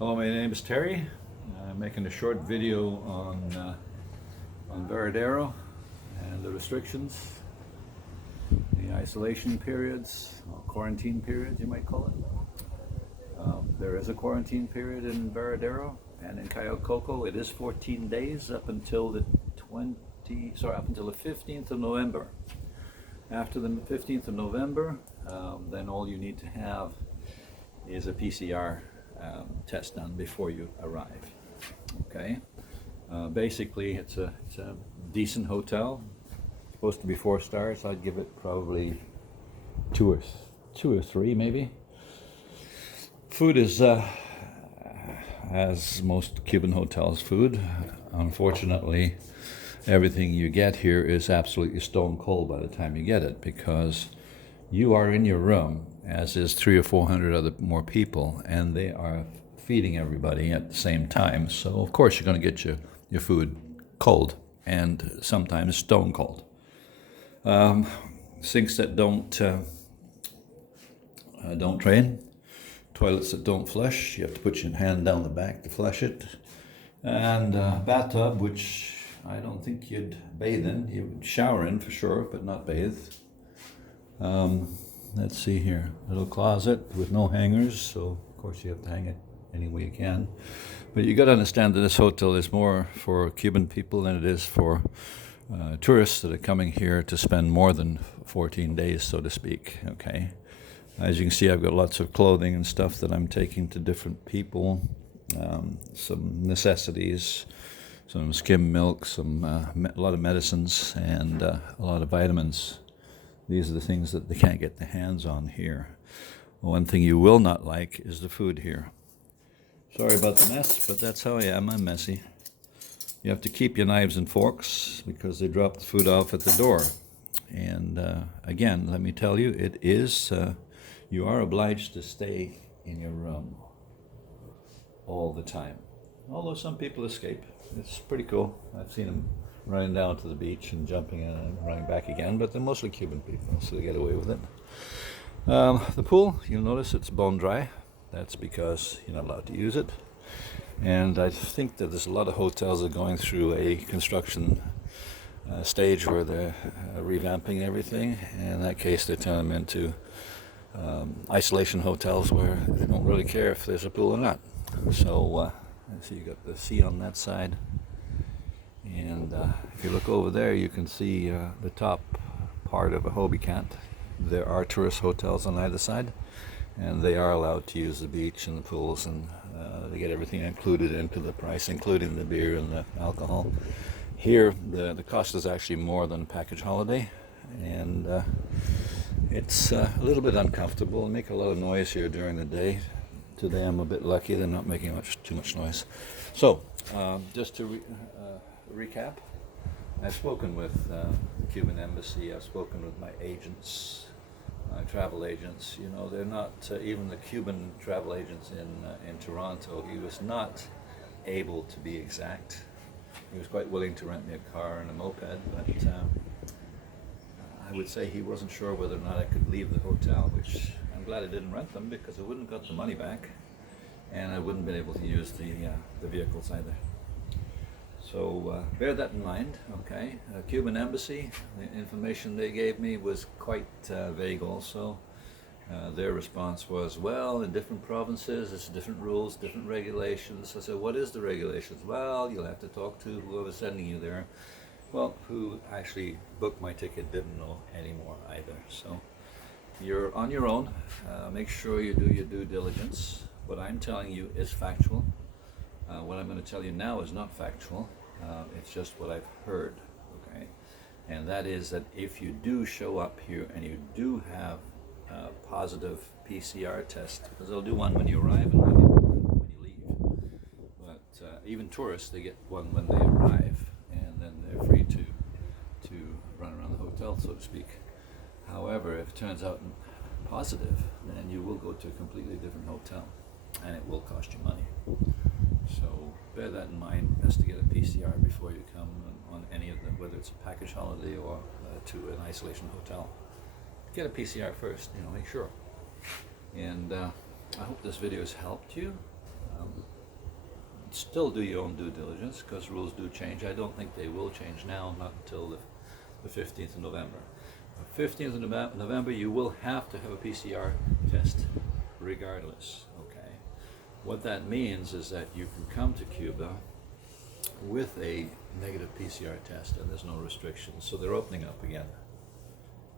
Hello, my name is Terry. I'm making a short video on Varadero and the restrictions, the isolation periods, or quarantine periods you might call it. There is a quarantine period in Varadero and in Cayo Coco. It is 14 days up until the 15th of November. After the 15th of November, then all you need to have is a PCR test done before you arrive. Okay. Basically, it's a decent hotel. It's supposed to be 4 stars. I'd give it probably two or three, maybe. Food is as most Cuban hotels' food. Unfortunately, everything you get here is absolutely stone cold by the time you get it, because you are in your room, as is 300 or 400 other more people, and they are feeding everybody at the same time. So of course you're going to get your food cold, and sometimes stone cold. Sinks that don't drain, toilets that don't flush. You have to put your hand down the back to flush it, and bathtub, which I don't think you'd bathe in. You would shower in for sure, but not bathe. Let's see here, little closet with no hangers, so of course you have to hang it any way you can. But you got to understand that this hotel is more for Cuban people than it is for tourists that are coming here to spend more than 14 days, so to speak. Okay. As you can see, I've got lots of clothing and stuff that I'm taking to different people. Some necessities, some skim milk, a lot of medicines, and a lot of vitamins. These are the things that they can't get their hands on here. One thing you will not like is the food here. Sorry about the mess, but that's how I am. I'm messy. You have to keep your knives and forks because they drop the food off at the door. And again, let me tell you, it is, you are obliged to stay in your room all the time. Although some people escape. It's pretty cool. I've seen them running down to the beach and jumping in and running back again, but they're mostly Cuban people, so they get away with it. The pool, you'll notice it's bone dry. That's because you're not allowed to use it. And I think that there's a lot of hotels that are going through a construction stage where they're revamping everything. And in that case, they turn them into isolation hotels where they don't really care if there's a pool or not. So you got the sea on that side. And if you look over there, you can see the top part of a Hobbycant. There are tourist hotels on either side, and they are allowed to use the beach and the pools, and they get everything included into the price, including the beer and the alcohol. Here, the cost is actually more than a package holiday, and it's a little bit uncomfortable and make a lot of noise here during the day. Today I'm a bit lucky; they're not making too much noise. So, just to recap, I've spoken with the Cuban embassy. I've spoken with my agents, my travel agents. You know, they're not even the Cuban travel agents in Toronto. He was not able to be exact. He was quite willing to rent me a car and a moped, but I would say he wasn't sure whether or not I could leave the hotel, which I'm glad I didn't rent them because I wouldn't have got the money back, and I wouldn't have been able to use the vehicles either. So bear that in mind, okay? Cuban embassy, the information they gave me was quite vague also. Their response was, well, in different provinces, it's different rules, different regulations. I said, what is the regulations? Well, you'll have to talk to whoever's sending you there. Well, who actually booked my ticket didn't know anymore either. So you're on your own. Make sure you do your due diligence. What I'm telling you is factual. What I'm going to tell you now is not factual. It's just what I've heard, okay? And that is that if you do show up here and you do have a positive PCR test, because they'll do one when you arrive and when you leave. But even tourists, they get one when they arrive, and then they're free to run around the hotel, so to speak. However, if it turns out positive, then you will go to a completely different hotel, and it will cost you money. So bear that in mind. Best to get a PCR before you come on any of them, whether it's a package holiday or to an isolation hotel. Get a PCR first, make sure. And I hope this video has helped you. Still do your own due diligence because rules do change. I don't think they will change now, not until the 15th of November. 15th of November, you will have to have a PCR test regardless, okay? What that means is that you can come to Cuba with a negative PCR test and there's no restrictions, so they're opening up again.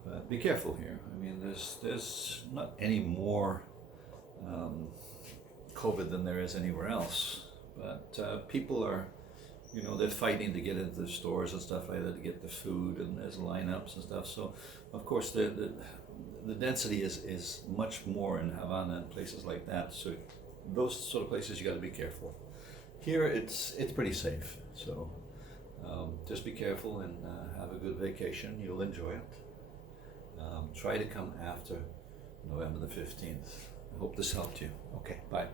But be careful here. I mean, there's not any more COVID than there is anywhere else. But people are, they're fighting to get into the stores and stuff like that to get the food, and there's lineups and stuff. So, of course, the density is much more in Havana and places like that. So, those sort of places you got to be careful. Here, it's pretty safe. So, just be careful and have a good vacation. You'll enjoy it. Try to come after November the 15th. I hope this helped you. Okay, bye.